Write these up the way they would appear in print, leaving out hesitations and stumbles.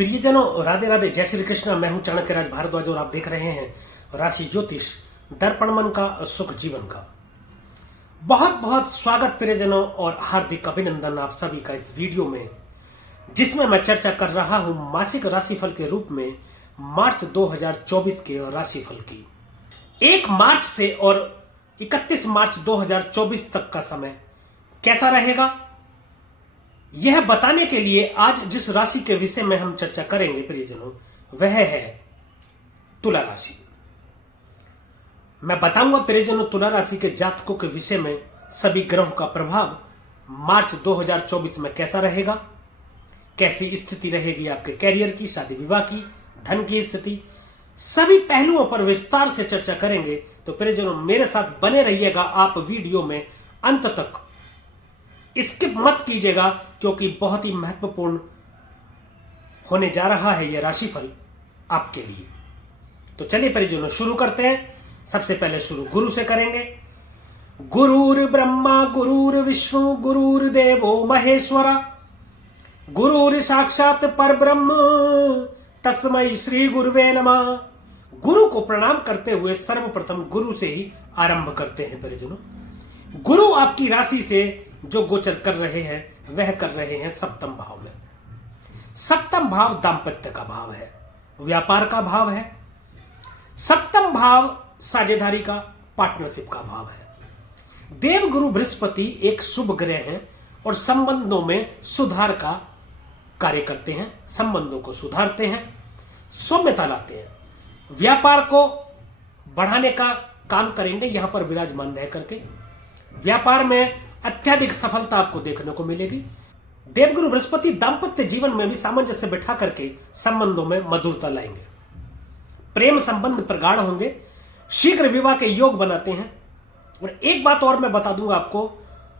प्रियजनों, राधे राधे, जय श्री कृष्ण। मैं हूं चाणक्य भारद्वाज और आप देख रहे हैं राशि ज्योतिष दर्पण मन का सुख जीवन का। बहुत बहुत स्वागत प्रियजनों और हार्दिक अभिनंदन आप सभी का इस वीडियो में, जिसमें मैं चर्चा कर रहा हूं मासिक राशिफल के रूप में मार्च 2024 के राशिफल की। 1 मार्च से और 31 मार्च 2024 तक का समय कैसा रहेगा, यह बताने के लिए आज जिस राशि के विषय में हम चर्चा करेंगे प्रियजनों, वह है तुला राशि। मैं बताऊंगा प्रियजनों तुला राशि के जातकों के विषय में सभी ग्रहों का प्रभाव मार्च 2024 में कैसा रहेगा, कैसी स्थिति रहेगी आपके कैरियर की, शादी विवाह की, धन की स्थिति, सभी पहलुओं पर विस्तार से चर्चा करेंगे। तो प्रियजनों मेरे साथ बने रहिएगा आप वीडियो में अंत तक, स्किप मत कीजिएगा, क्योंकि बहुत ही महत्वपूर्ण होने जा रहा है यह राशिफल आपके लिए। तो चलिए परिजनों शुरू करते हैं। सबसे पहले शुरू गुरु से करेंगे। गुरुर् ब्रह्मा गुरुर् विष्णु गुरुर्देवो महेश्वरा, गुरुर् साक्षात परब्रह्म तस्मै श्री गुरुवे नमः। गुरु को प्रणाम करते हुए सर्वप्रथम गुरु से ही आरंभ करते हैं परिजनों। गुरु आपकी राशि से जो गोचर कर रहे हैं वह कर रहे हैं सप्तम भाव में। सप्तम भाव दाम्पत्य का भाव है, व्यापार का भाव है। सप्तम भाव साझेदारी का, पार्टनरशिप का भाव है। देवगुरु बृहस्पति एक शुभ ग्रह हैं और संबंधों में सुधार का कार्य करते हैं, संबंधों को सुधारते हैं, सौम्यता लाते हैं, व्यापार को बढ़ाने का काम करेंगे। यहां पर विराजमान रह करके व्यापार में अत्यधिक सफलता आपको देखने को मिलेगी। देवगुरु बृहस्पति दांपत्य जीवन में भी सामंजस्य बिठा करके संबंधों में मधुरता लाएंगे, प्रेम संबंध प्रगाढ़ होंगे, शीघ्र विवाह के योग बनाते हैं। और एक बात और मैं बता दूंगा आपको,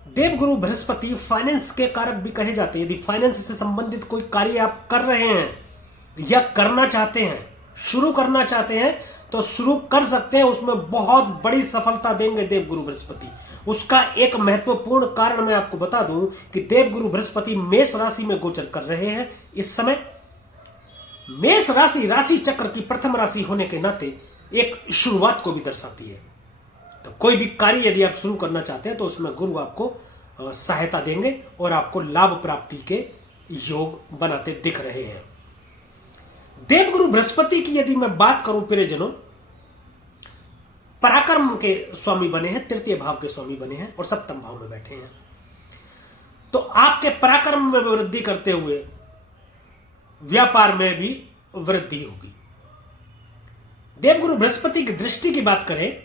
देवगुरु बृहस्पति फाइनेंस के कारक भी कहे जाते हैं। यदि फाइनेंस से संबंधित कोई कार्य आप कर रहे हैं या करना चाहते हैं, शुरू करना चाहते हैं, तो शुरू कर सकते हैं। उसमें बहुत बड़ी सफलता देंगे देवगुरु बृहस्पति। उसका एक महत्वपूर्ण कारण मैं आपको बता दूं कि देवगुरु बृहस्पति मेष राशि में गोचर कर रहे हैं इस समय। मेष राशि राशि चक्र की प्रथम राशि होने के नाते एक शुरुआत को भी दर्शाती है। तो कोई भी कार्य यदि आप शुरू करना चाहते हैं तो उसमें गुरु आपको सहायता देंगे और आपको लाभ प्राप्ति के योग बनाते दिख रहे हैं। देवगुरु बृहस्पति की यदि मैं बात करूं प्रियजनों, पराक्रम के स्वामी बने हैं, तृतीय भाव के स्वामी बने हैं और सप्तम भाव में बैठे हैं। तो आपके पराक्रम में वृद्धि करते हुए व्यापार में भी वृद्धि होगी। देवगुरु बृहस्पति की दृष्टि की बात करें,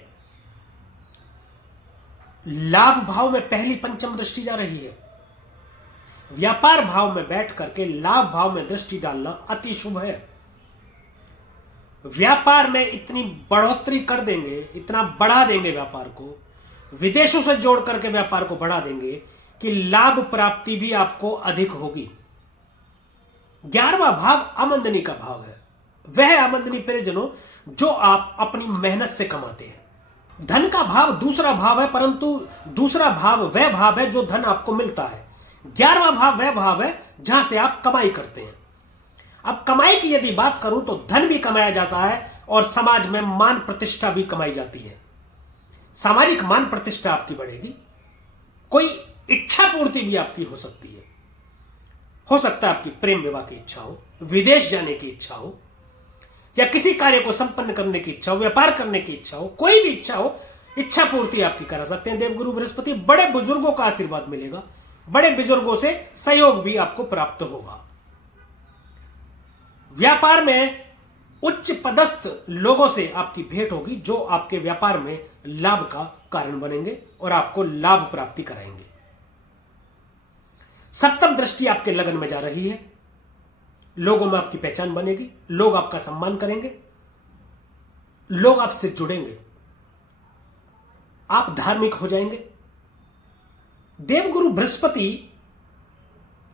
लाभ भाव में पहली पंचम दृष्टि जा रही है। व्यापार भाव में बैठ करके लाभ भाव में दृष्टि डालना अति शुभ है। व्यापार में इतनी बढ़ोतरी कर देंगे, इतना बढ़ा देंगे व्यापार को, विदेशों से जोड़ करके व्यापार को बढ़ा देंगे कि लाभ प्राप्ति भी आपको अधिक होगी। 11वां भाव आमदनी का भाव है। वह आमदनी प्रियजनों जो आप अपनी मेहनत से कमाते हैं। धन का भाव दूसरा भाव है, परंतु दूसरा भाव वह भाव है जो धन आपको मिलता है। 11वां भाव वह भाव है जहां से आप कमाई करते हैं। अब कमाई की यदि बात करूं तो धन भी कमाया जाता है और समाज में मान प्रतिष्ठा भी कमाई जाती है। सामाजिक मान प्रतिष्ठा आपकी बढ़ेगी। कोई इच्छा पूर्ति भी आपकी हो सकती है। हो सकता है आपकी प्रेम विवाह की इच्छा हो, विदेश जाने की इच्छा हो, या किसी कार्य को संपन्न करने की इच्छा हो, व्यापार करने की इच्छा हो, कोई भी इच्छा हो, इच्छा पूर्ति आपकी करा सकते हैं देवगुरु बृहस्पति। बड़े बुजुर्गों का आशीर्वाद मिलेगा, बड़े बुजुर्गों से सहयोग भी आपको प्राप्त होगा। व्यापार में उच्च पदस्थ लोगों से आपकी भेंट होगी जो आपके व्यापार में लाभ का कारण बनेंगे और आपको लाभ प्राप्ति कराएंगे। सप्तम दृष्टि आपके लगन में जा रही है। लोगों में आपकी पहचान बनेगी, लोग आपका सम्मान करेंगे, लोग आपसे जुड़ेंगे, आप धार्मिक हो जाएंगे। देवगुरु बृहस्पति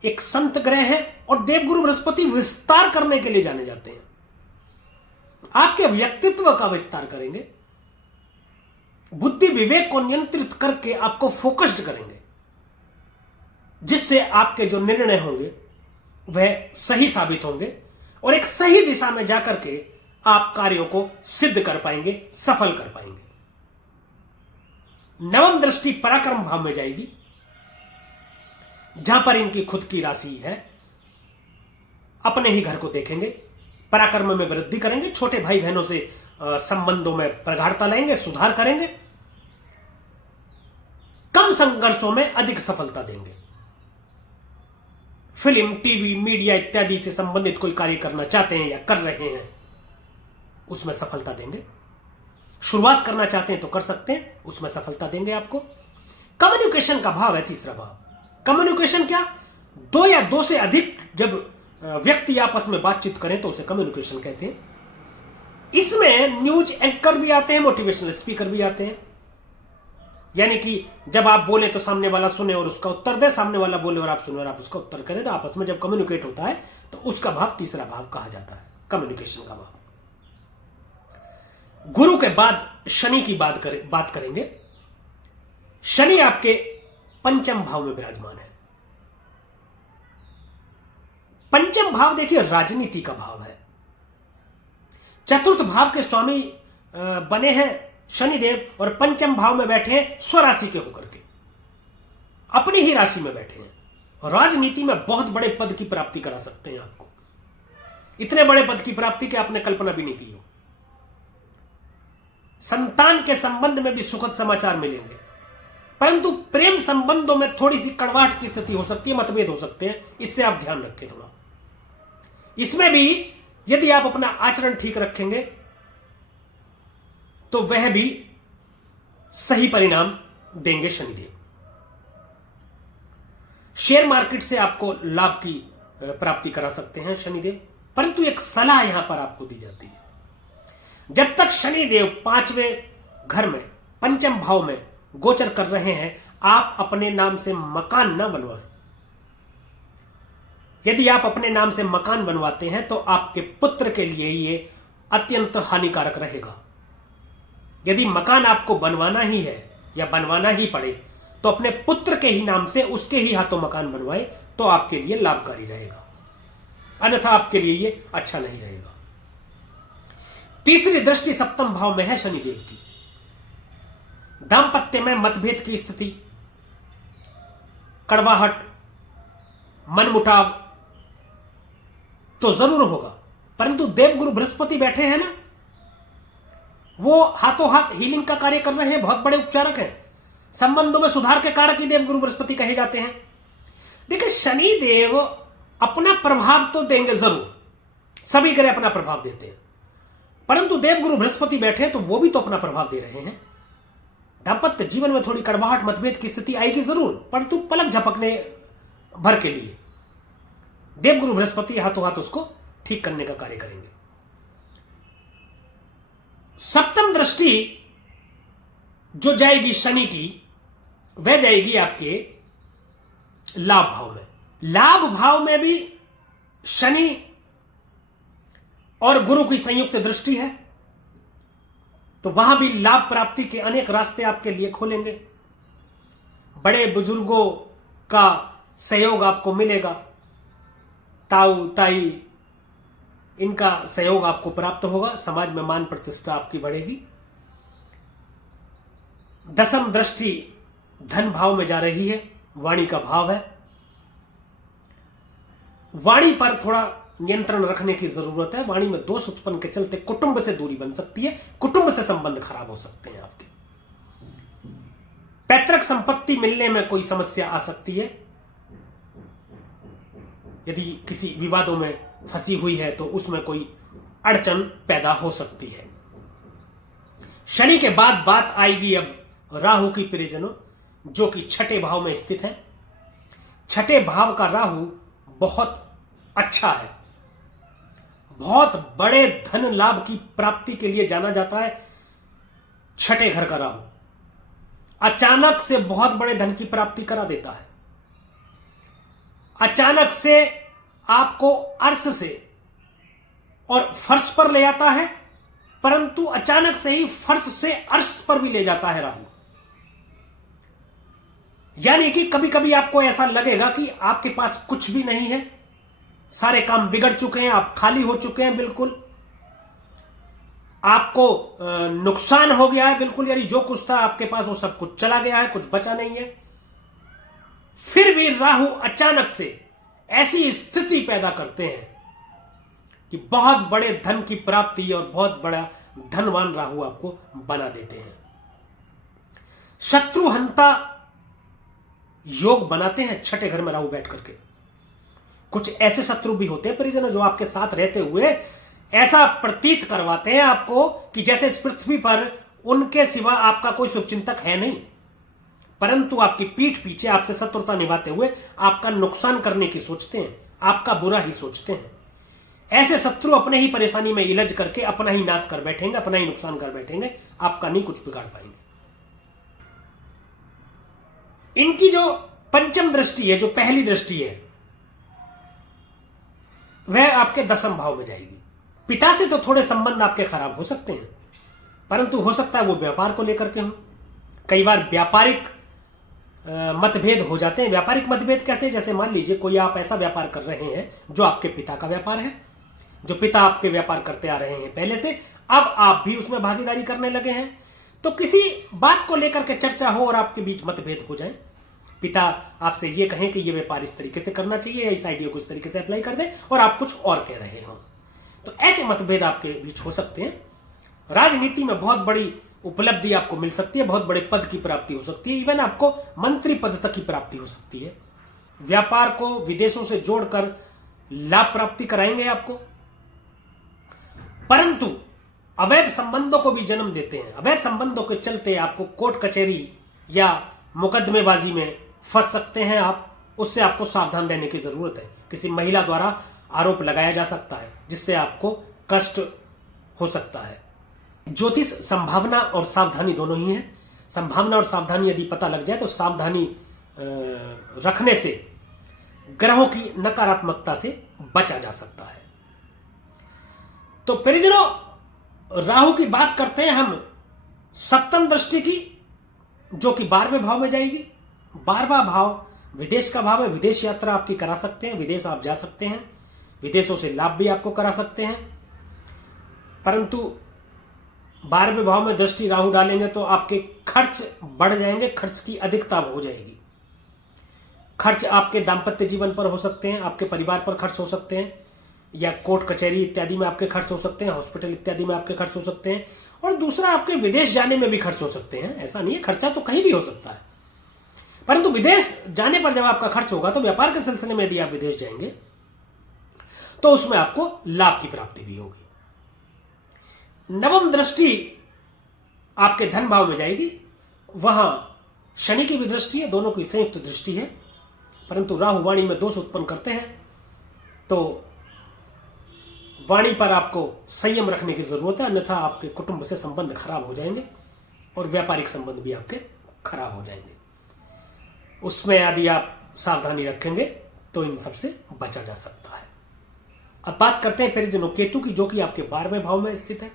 एक संत ग्रह है और देवगुरु बृहस्पति विस्तार करने के लिए जाने जाते हैं। आपके व्यक्तित्व का विस्तार करेंगे, बुद्धि विवेक को नियंत्रित करके आपको फोकस्ड करेंगे, जिससे आपके जो निर्णय होंगे वह सही साबित होंगे, और एक सही दिशा में जाकर के आप कार्यों को सिद्ध कर पाएंगे, सफल कर पाएंगे। नवम दृष्टि पराक्रम भाव में जाएगी, जहां पर इनकी खुद की राशि है। अपने ही घर को देखेंगे, पराक्रम में वृद्धि करेंगे, छोटे भाई बहनों से संबंधों में प्रगाढ़ता लाएंगे, सुधार करेंगे, कम संघर्षों में अधिक सफलता देंगे। फिल्म, टीवी, मीडिया इत्यादि से संबंधित कोई कार्य करना चाहते हैं या कर रहे हैं, उसमें सफलता देंगे। शुरुआत करना चाहते हैं तो कर सकते हैं, उसमें सफलता देंगे आपको। कम्युनिकेशन का भाव है तीसरा भाव। कम्युनिकेशन क्या? दो या दो से अधिक जब व्यक्ति आपस में बातचीत करें तो उसे कम्युनिकेशन कहते हैं। इसमें न्यूज एंकर भी आते हैं, मोटिवेशनल स्पीकर भी आते हैं। यानी कि जब आप बोले तो सामने वाला सुने और उसका उत्तर दे, सामने वाला बोले और आप सुने और आप उसका उत्तर करें, तो आपस में जब कम्युनिकेट होता है तो उसका भाव तीसरा भाव कहा जाता है, कम्युनिकेशन का भाव। गुरु के बाद शनि की बात करेंगे। शनि आपके पंचम भाव में विराजमान है। पंचम भाव देखिए राजनीति का भाव है। चतुर्थ भाव के स्वामी बने हैं शनिदेव और पंचम भाव में बैठे हैं स्वराशि के होकर के, अपनी ही राशि में बैठे हैं। राजनीति में बहुत बड़े पद की प्राप्ति करा सकते हैं आपको, इतने बड़े पद की प्राप्ति कि आपने कल्पना भी नहीं की हो। संतान के संबंध में भी सुखद समाचार मिलेंगे, परंतु प्रेम संबंधों में थोड़ी सी कड़वाहट की स्थिति हो सकती है, मतभेद हो सकते हैं, इससे आप ध्यान रखें थोड़ा। इसमें भी यदि आप अपना आचरण ठीक रखेंगे तो वह भी सही परिणाम देंगे शनिदेव। शेयर मार्केट से आपको लाभ की प्राप्ति करा सकते हैं शनिदेव, परंतु एक सलाह यहां पर आपको दी जाती है, जब तक शनिदेव पांचवें घर में पंचम भाव में गोचर कर रहे हैं, आप अपने नाम से मकान ना बनवाएं। यदि आप अपने नाम से मकान बनवाते हैं तो आपके पुत्र के लिए ये अत्यंत हानिकारक रहेगा। यदि मकान आपको बनवाना ही है या बनवाना ही पड़े तो अपने पुत्र के ही नाम से उसके ही हाथों मकान बनवाएं, तो आपके लिए लाभकारी रहेगा, अन्यथा आपके लिए ये अच्छा नहीं रहेगा। तीसरी दृष्टि सप्तम भाव में है शनिदेव की। दांपत्य में मतभेद की स्थिति, कड़वाहट, मनमुटाव तो जरूर होगा, परंतु देवगुरु बृहस्पति बैठे हैं ना, वो हाथों हाथ हीलिंग का कार्य कर रहे हैं, बहुत बड़े उपचारक हैं। संबंधों में सुधार के कारक ही देवगुरु बृहस्पति कहे जाते हैं। देखिए शनि देव अपना प्रभाव तो देंगे जरूर, सभी ग्रह अपना प्रभाव देते हैं, परंतु देवगुरु बृहस्पति बैठे हैं तो वो भी तो अपना प्रभाव दे रहे हैं। दांपत्य जीवन में थोड़ी कड़वाहट, मतभेद की स्थिति आएगी जरूर, परंतु पलक झपकने भर के लिए देवगुरु बृहस्पति हाथों हाथ उसको ठीक करने का कार्य करेंगे। सप्तम दृष्टि जो जाएगी शनि की, वह जाएगी आपके लाभ भाव में। लाभ भाव में भी शनि और गुरु की संयुक्त दृष्टि है, तो वहां भी लाभ प्राप्ति के अनेक रास्ते आपके लिए खोलेंगे। बड़े बुजुर्गों का सहयोग आपको मिलेगा, ताऊ ताई इनका सहयोग आपको प्राप्त होगा, समाज में मान प्रतिष्ठा आपकी बढ़ेगी। दसम दृष्टि धन भाव में जा रही है, वाणी का भाव है। वाणी पर थोड़ा नियंत्रण रखने की जरूरत है। वाणी में दोष उत्पन्न के चलते कुटुंब से दूरी बन सकती है, कुटुंब से संबंध खराब हो सकते हैं आपके। पैतृक संपत्ति मिलने में कोई समस्या आ सकती है, यदि किसी विवादों में फंसी हुई है तो उसमें कोई अड़चन पैदा हो सकती है। शनि के बाद बात आएगी अब राहु की प्रियजनों, जो कि छठे भाव में स्थित है। छठे भाव का राहु बहुत अच्छा है, बहुत बड़े धन लाभ की प्राप्ति के लिए जाना जाता है। छठे घर का राहु अचानक से बहुत बड़े धन की प्राप्ति करा देता है, अचानक से आपको अर्श से और फर्श पर ले आता है, परंतु अचानक से ही फर्श से अर्श पर भी ले जाता है राहु। यानी कि कभी कभी आपको ऐसा लगेगा कि आपके पास कुछ भी नहीं है, सारे काम बिगड़ चुके हैं, आप खाली हो चुके हैं, बिल्कुल आपको नुकसान हो गया है, बिल्कुल यानी जो कुछ था आपके पास वो सब कुछ चला गया है, कुछ बचा नहीं है। फिर भी राहु अचानक से ऐसी स्थिति पैदा करते हैं कि बहुत बड़े धन की प्राप्ति और बहुत बड़ा धनवान राहु आपको बना देते हैं। शत्रुहंता योग बनाते हैं छठे घर में राहु बैठ करके। कुछ ऐसे शत्रु भी होते हैं परिजनों जो आपके साथ रहते हुए ऐसा प्रतीत करवाते हैं आपको कि जैसे इस पृथ्वी पर उनके सिवा आपका कोई शुभचिंतक है नहीं, परंतु आपकी पीठ पीछे आपसे शत्रुता निभाते हुए आपका नुकसान करने की सोचते हैं, आपका बुरा ही सोचते हैं। ऐसे शत्रु अपने ही परेशानी में इलझ करके अपना ही नाश कर बैठेंगे, अपना ही नुकसान कर बैठेंगे, आपका नहीं कुछ बिगाड़ पाएंगे। इनकी जो पंचम दृष्टि है, जो पहली दृष्टि है, वह आपके दसम भाव में जाएगी। पिता से तो थोड़े संबंध आपके खराब हो सकते हैं, परंतु हो सकता है वो व्यापार को लेकर के हों। कई बार व्यापारिक मतभेद हो जाते हैं। व्यापारिक मतभेद कैसे? जैसे मान लीजिए कोई आप ऐसा व्यापार कर रहे हैं जो आपके पिता का व्यापार है, जो पिता आपके व्यापार करते आ रहे हैं पहले से, अब आप भी उसमें भागीदारी करने लगे हैं, तो किसी बात को लेकर के चर्चा हो और आपके बीच मतभेद हो जाए। पिता आपसे ये कहें कि ये व्यापार इस तरीके से करना चाहिए या इस आइडिया को इस तरीके से अप्लाई कर दें, और आप कुछ और कह रहे हो, तो ऐसे मतभेद आपके बीच हो सकते हैं। राजनीति में बहुत बड़ी उपलब्धि आपको मिल सकती है, बहुत बड़े पद की प्राप्ति हो सकती है, इवन आपको मंत्री पद तक की प्राप्ति हो सकती है। व्यापार को विदेशों से जोड़कर लाभ प्राप्ति कराएंगे आपको, परंतु अवैध संबंधों को भी जन्म देते हैं। अवैध संबंधों के चलते आपको कोर्ट कचहरी या मुकदमेबाजी में फंस सकते हैं आप, उससे आपको सावधान रहने की जरूरत है। किसी महिला द्वारा आरोप लगाया जा सकता है जिससे आपको कष्ट हो सकता है। ज्योतिष संभावना और सावधानी दोनों ही है। संभावना और सावधानी यदि पता लग जाए तो सावधानी रखने से ग्रहों की नकारात्मकता से बचा जा सकता है। तो परिजनों, राहु की बात करते हैं हम सप्तम दृष्टि की, जो कि 12वें भाव में जाएगी। 12वां भाव विदेश का भाव है। विदेश यात्रा आपकी करा सकते हैं, विदेश आप जा सकते हैं, विदेशों से लाभ भी आपको करा सकते हैं, परंतु 12वें भाव में दृष्टि राहु डालेंगे तो आपके खर्च बढ़ जाएंगे, खर्च की अधिकता हो जाएगी। खर्च आपके दाम्पत्य जीवन पर हो सकते हैं, आपके परिवार पर खर्च हो सकते हैं, या कोर्ट कचहरी इत्यादि में आपके खर्च हो सकते हैं, हॉस्पिटल इत्यादि में आपके खर्च हो सकते हैं, और दूसरा आपके विदेश जाने में भी खर्च हो सकते हैं। ऐसा नहीं है, खर्चा तो कहीं भी हो सकता है, परंतु विदेश जाने पर जब आपका खर्च होगा तो व्यापार के सिलसिले में यदि आप विदेश जाएंगे तो उसमें आपको लाभ की प्राप्ति भी होगी। नवम दृष्टि आपके धन भाव में जाएगी। वहां शनि की भी दृष्टि है, दोनों की संयुक्त दृष्टि है, परंतु राहु वाणी में दोष उत्पन्न करते हैं, तो वाणी पर आपको संयम रखने की जरूरत है, अन्यथा आपके कुटुंब से संबंध खराब हो जाएंगे और व्यापारिक संबंध भी आपके खराब हो जाएंगे। उसमें यदि आप सावधानी रखेंगे तो इन सबसे बचा जा सकता है। अब बात करते हैं परिजनों केतु की, जो कि आपके 12वें भाव में स्थित है।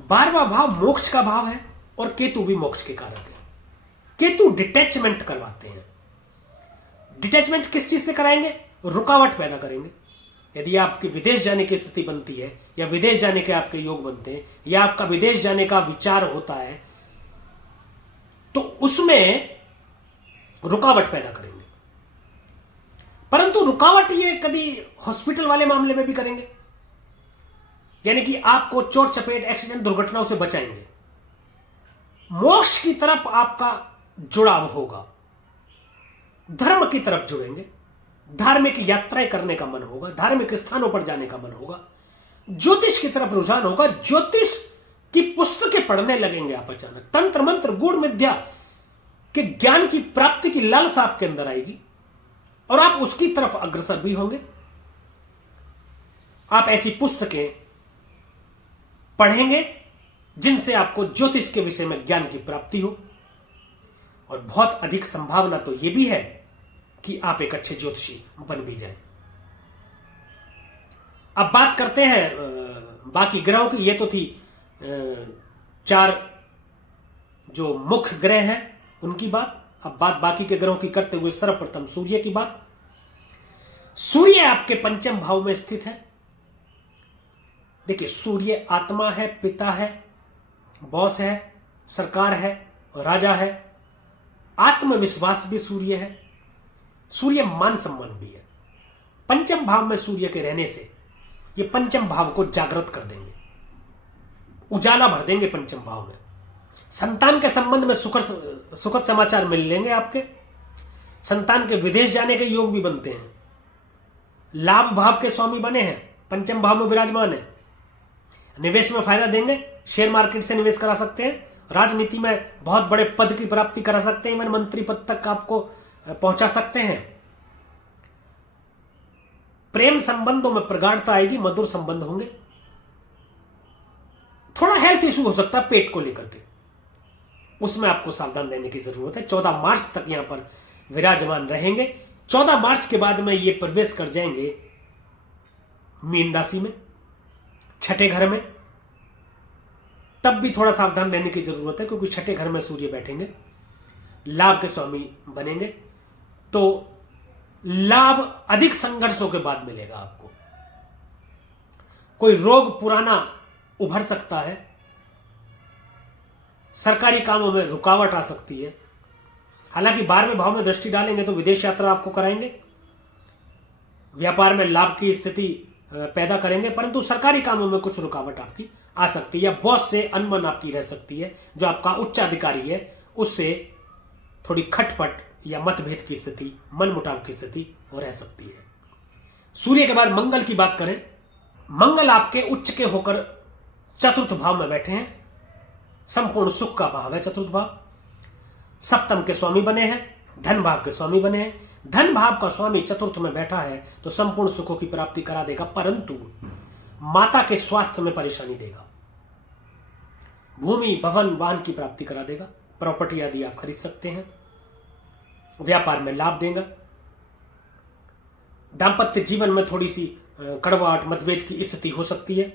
12वां भाव मोक्ष का भाव है और केतु भी मोक्ष के कारक है। केतु डिटैचमेंट करवाते हैं। डिटैचमेंट किस चीज से कराएंगे? रुकावट पैदा करेंगे। यदि आपके विदेश जाने की स्थिति बनती है, या विदेश जाने के आपके योग बनते हैं, या आपका विदेश जाने का विचार होता है, तो उसमें रुकावट पैदा करेंगे। परंतु रुकावट ये कभी हॉस्पिटल वाले मामले में भी करेंगे, यानी कि आपको चोट चपेट एक्सीडेंट दुर्घटनाओं से बचाएंगे। मोक्ष की तरफ आपका जुड़ाव होगा, धर्म की तरफ जुड़ेंगे, धार्मिक यात्राएं करने का मन होगा, धार्मिक स्थानों पर जाने का मन होगा, ज्योतिष की तरफ रुझान होगा, ज्योतिष की पुस्तकें पढ़ने लगेंगे आप अचानक, तंत्र मंत्र गूढ़ विद्या के ज्ञान की प्राप्ति की लालसा आपके अंदर आएगी और आप उसकी तरफ अग्रसर भी होंगे। आप ऐसी पुस्तकें पढ़ेंगे जिनसे आपको ज्योतिष के विषय में ज्ञान की प्राप्ति हो, और बहुत अधिक संभावना तो यह भी है कि आप एक अच्छे ज्योतिषी बन भी जाएं। अब बात करते हैं बाकी ग्रहों की। ये तो थी 4 जो मुख्य ग्रह हैं उनकी बात। अब बात बाकी के ग्रहों की करते हुए सर्वप्रथम सूर्य की बात। सूर्य आपके पंचम भाव में स्थित है। देखिए, सूर्य आत्मा है, पिता है, बॉस है, सरकार है, राजा है, आत्मविश्वास भी सूर्य है, सूर्य मान सम्मान भी है। पंचम भाव में सूर्य के रहने से ये पंचम भाव को जागृत कर देंगे, उजाला भर देंगे पंचम भाव में। संतान के संबंध में सुखद समाचार मिल लेंगे आपके। संतान के विदेश जाने के योग भी बनते हैं। लाभ भाव के स्वामी बने हैं, पंचम भाव में विराजमान है। निवेश में फायदा देंगे, शेयर मार्केट से निवेश करा सकते हैं, राजनीति में बहुत बड़े पद की प्राप्ति करा सकते हैं, मंत्री पद तक आपको पहुंचा सकते हैं। प्रेम संबंधों में प्रगाढ़ता आएगी, मधुर संबंध होंगे। थोड़ा हेल्थ इशू हो सकता है पेट को लेकर के, उसमें आपको सावधान रहने की जरूरत है। 14 मार्च तक यहां पर विराजमान रहेंगे। 14 मार्च के बाद में ये प्रवेश कर जाएंगे मीन राशि में, छठे घर में। तब भी थोड़ा सावधान रहने की जरूरत है, क्योंकि छठे घर में सूर्य बैठेंगे, लाभ के स्वामी बनेंगे, तो लाभ अधिक संघर्षों के बाद मिलेगा आपको। कोई रोग पुराना उभर सकता है, सरकारी कामों में रुकावट आ सकती है। हालांकि 12वें भाव में दृष्टि डालेंगे तो विदेश यात्रा आपको कराएंगे, व्यापार में लाभ की स्थिति पैदा करेंगे, परंतु सरकारी कामों में कुछ रुकावट आपकी आ सकती है, या बॉस से अनबन आपकी रह सकती है। जो आपका उच्च अधिकारी है उससे थोड़ी खटपट या मतभेद की स्थिति, मनमुटाव की स्थिति हो रह सकती है। सूर्य के बाद मंगल की बात करें, मंगल आपके उच्च के होकर चतुर्थ भाव में बैठे हैं। संपूर्ण सुख का भाव है चतुर्थ भाव। सप्तम के स्वामी बने हैं, धन भाव के स्वामी बने हैं। धन भाव का स्वामी चतुर्थ में बैठा है तो संपूर्ण सुखों की प्राप्ति करा देगा, परंतु माता के स्वास्थ्य में परेशानी देगा। भूमि, भवन, वाहन की प्राप्ति करा देगा। प्रॉपर्टी आदि आप खरीद सकते हैं। व्यापार में लाभ देगा। दांपत्य जीवन में थोड़ी सी कड़वाहट, मतभेद की स्थिति हो सकती है।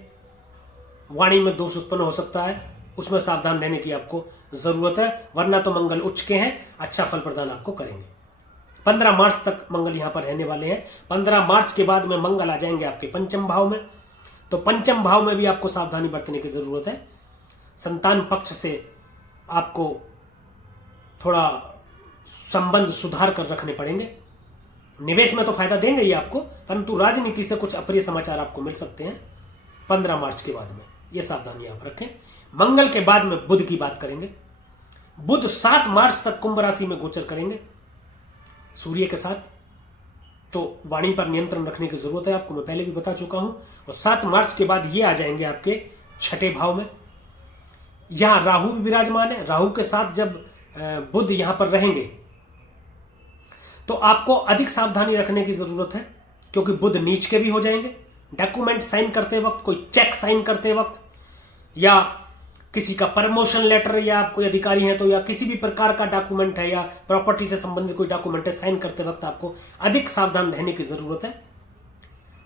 वाणी में दोष उत्पन्न हो सकता है, उसमें सावधान रहने की आपको जरूरत है, वरना तो मंगल उच्च के हैं, अच्छा फल प्रदान आपको करेंगे। 15 मार्च तक मंगल यहां पर रहने वाले हैं। 15 मार्च के बाद में मंगल आ जाएंगे आपके पंचम भाव में, तो पंचम भाव में भी आपको सावधानी बरतने की जरूरत है। संतान पक्ष से आपको थोड़ा संबंध सुधार कर रखने पड़ेंगे। निवेश में तो फायदा देंगे ही आपको, परंतु राजनीति से कुछ अप्रिय समाचार आपको मिल सकते हैं 15 मार्च के बाद में, यह सावधानी आप रखें। मंगल के बाद में बुध की बात करेंगे। बुध 7 मार्च तक कुंभ राशि में गोचर करेंगे सूर्य के साथ, तो वाणी पर नियंत्रण रखने की जरूरत है आपको, मैं पहले भी बता चुका हूं। और 7 मार्च के बाद ये आ जाएंगे आपके छठे भाव में। यहां राहु भी विराजमान है। राहु के साथ जब बुध यहां पर रहेंगे तो आपको अधिक सावधानी रखने की जरूरत है, क्योंकि बुध नीच के भी हो जाएंगे। डॉक्यूमेंट साइन करते वक्त, कोई चेक साइन करते वक्त, या किसी का प्रमोशन लेटर, या आप कोई अधिकारी हैं तो, या किसी भी प्रकार का डॉक्यूमेंट है या प्रॉपर्टी से संबंधित कोई डॉक्यूमेंट है, साइन करते वक्त आपको अधिक सावधान रहने की जरूरत है।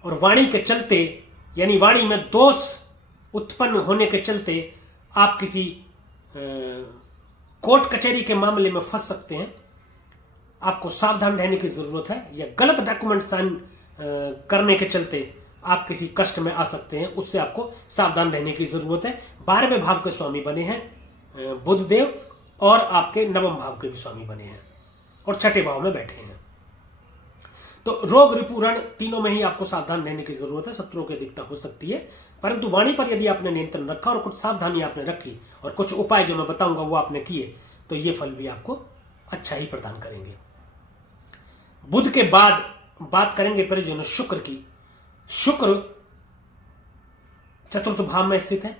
और वाणी के चलते, यानी वाणी में दोष उत्पन्न होने के चलते आप किसी कोर्ट कचहरी के मामले में फंस सकते हैं। आपको सावधान रहने की जरूरत है, या गलत डॉक्यूमेंट साइन करने के चलते आप किसी कष्ट में आ सकते हैं, उससे आपको सावधान रहने की जरूरत है। 12वें भाव के स्वामी बने हैं बुध देव, और आपके नवम भाव के भी स्वामी बने हैं, और छठे भाव में बैठे हैं। तो रोग, रिपु, ऋण तीनों में ही आपको सावधान रहने की जरूरत है। शत्रुओं की अधिकता हो सकती है, परंतु वाणी पर यदि आपने नियंत्रण रखा और कुछ सावधानी आपने रखी और कुछ उपाय जो मैं बताऊंगा वो आपने किए, तो ये फल भी आपको अच्छा ही प्रदान करेंगे। बुध के बाद बात करेंगे परिजनों शुक्र की। शुक्र चतुर्थ भाव में स्थित है,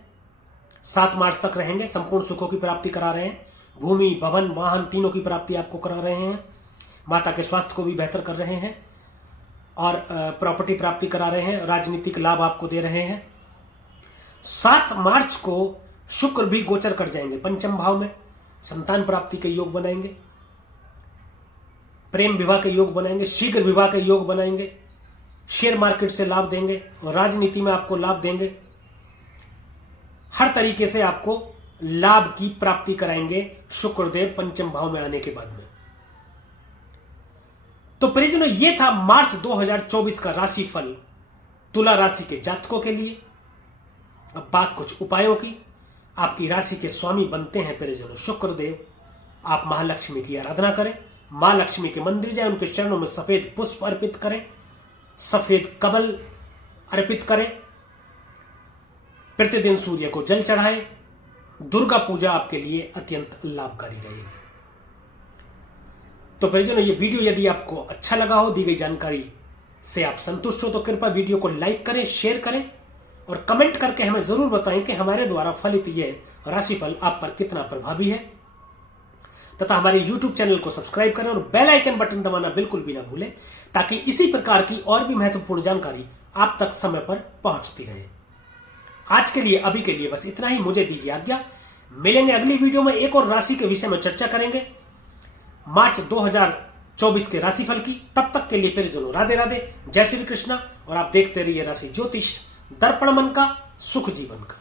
7 मार्च तक रहेंगे। संपूर्ण सुखों की प्राप्ति करा रहे हैं। भूमि, भवन, वाहन तीनों की प्राप्ति आपको करा रहे हैं। माता के स्वास्थ्य को भी बेहतर कर रहे हैं, और प्रॉपर्टी प्राप्ति करा रहे हैं। राजनीतिक लाभ आपको दे रहे हैं। 7 मार्च को शुक्र भी गोचर कर जाएंगे पंचम भाव में। संतान प्राप्ति के योग बनाएंगे, प्रेम विवाह के योग बनाएंगे, शीघ्र विवाह के योग बनाएंगे, शेयर मार्केट से लाभ देंगे, और राजनीति में आपको लाभ देंगे। हर तरीके से आपको लाभ की प्राप्ति कराएंगे शुक्रदेव पंचम भाव में आने के बाद में। तो परिजनों, ये था मार्च 2024 का राशिफल तुला राशि के जातकों के लिए। अब बात कुछ उपायों की। आपकी राशि के स्वामी बनते हैं परिजनों शुक्रदेव। आप महालक्ष्मी की आराधना करें, मां लक्ष्मी के मंदिर जाएं, उनके चरणों में सफेद पुष्प अर्पित करें, सफेद कमल अर्पित करें, प्रतिदिन सूर्य को जल चढ़ाएं। दुर्गा पूजा आपके लिए अत्यंत लाभकारी रहेगी। तो परिजनों, ये वीडियो यदि आपको अच्छा लगा हो, दी गई जानकारी से आप संतुष्ट हो, तो कृपया वीडियो को लाइक करें, शेयर करें और कमेंट करके हमें जरूर बताएं कि हमारे द्वारा फलित यह राशिफल आप पर कितना प्रभावी है। तथा हमारे YouTube चैनल को सब्सक्राइब करें और बेल आइकन बटन दबाना बिल्कुल भी ना भूलें, ताकि इसी प्रकार की और भी महत्वपूर्ण जानकारी आप तक समय पर पहुंचती रहे। आज के लिए, अभी के लिए बस इतना ही। मुझे दीजिए आज्ञा। मिलेंगे अगली वीडियो में, एक और राशि के विषय में चर्चा करेंगे, मार्च 2024 के राशिफल की। तब तक के लिए परिजनों, राधे राधे, जय श्री कृष्णा। और आप देखते रहिए राशि ज्योतिष, दर्पण मन का, सुख जीवन का।